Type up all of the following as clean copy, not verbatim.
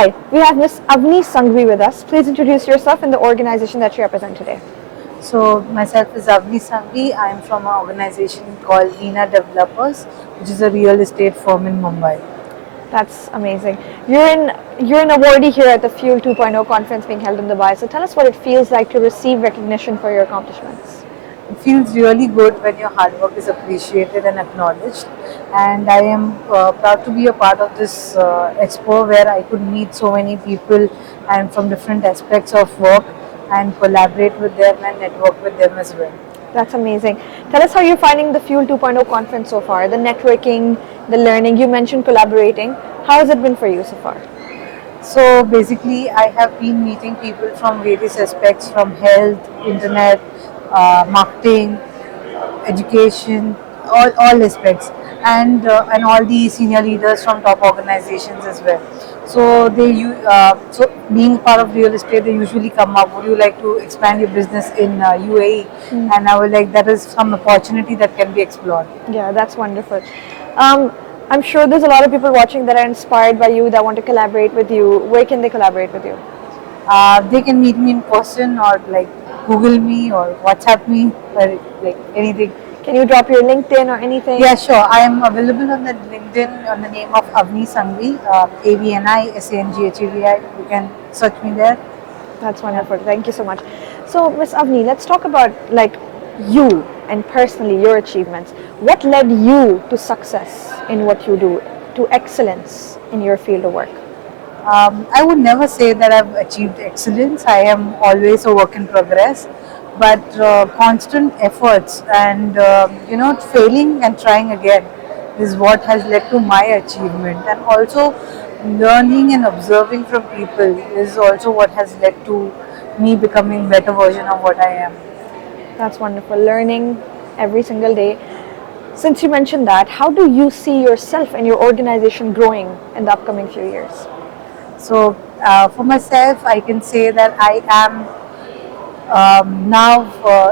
Hi, we have Ms. Avni Sanghvi with us. Please introduce yourself and the organization that you represent today. So myself is Avni Sanghi. I am from an organization called Veena Developers, which is a real estate firm in Mumbai. That's amazing. You're an awardee here at the Fuel 2.0 conference being held in Dubai. So tell us what it feels like to receive recognition for your accomplishments. It feels really good when your hard work is appreciated and acknowledged. And I am proud to be a part of this expo where I could meet so many people and from different aspects of work and collaborate with them and network with them as well. That's amazing. Tell us how you're finding the Fuel 2.0 conference so far. The networking, the learning. You mentioned collaborating. How has it been for you so far? So basically, I have been meeting people from various aspects from health, internet, marketing, education, all aspects, and all the senior leaders from top organizations as well. So so being part of real estate, they usually come up. Would you like to expand your business in UAE? And I was like, that is some opportunity that can be explored. Yeah, that's wonderful. Um, I'm sure there's a lot of people watching that are inspired by you that want to collaborate with you. Where can they collaborate with you? They can meet me in person or like Google me or WhatsApp me or like anything. Can you drop your LinkedIn or anything? Yeah, sure. I am available on the LinkedIn on the name of Avni Sanghvi, AVNI SANGHEVI. You can search me there. That's Yeah. wonderful. Thank you so much. So, Miss Avni, let's talk about like you and personally your achievements. What led you to success in what you do, to excellence in your field of work? I would never say that I've achieved excellence. I am always a work in progress, but constant efforts and failing and trying again is what has led to my achievement. And also, learning and observing from people is also what has led to me becoming better version of what I am. That's wonderful. Learning every single day. Since you mentioned that, how do you see yourself and your organization growing in the upcoming few years? So, for myself, I can say that I am now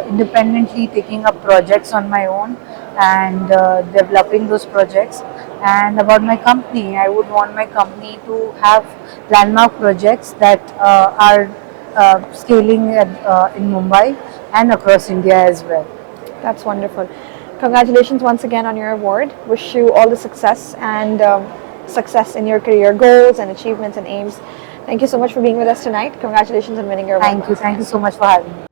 independently taking up projects on my own and developing those projects. And about my company, I would want my company to have landmark projects that are scaling in Mumbai and across India as well. That's wonderful. Congratulations once again on your award. Wish you all the success and success in your career goals and achievements and aims. Thank you so much for being with us tonight. Congratulations on winning your award. Thank you. Thank you so much for having me.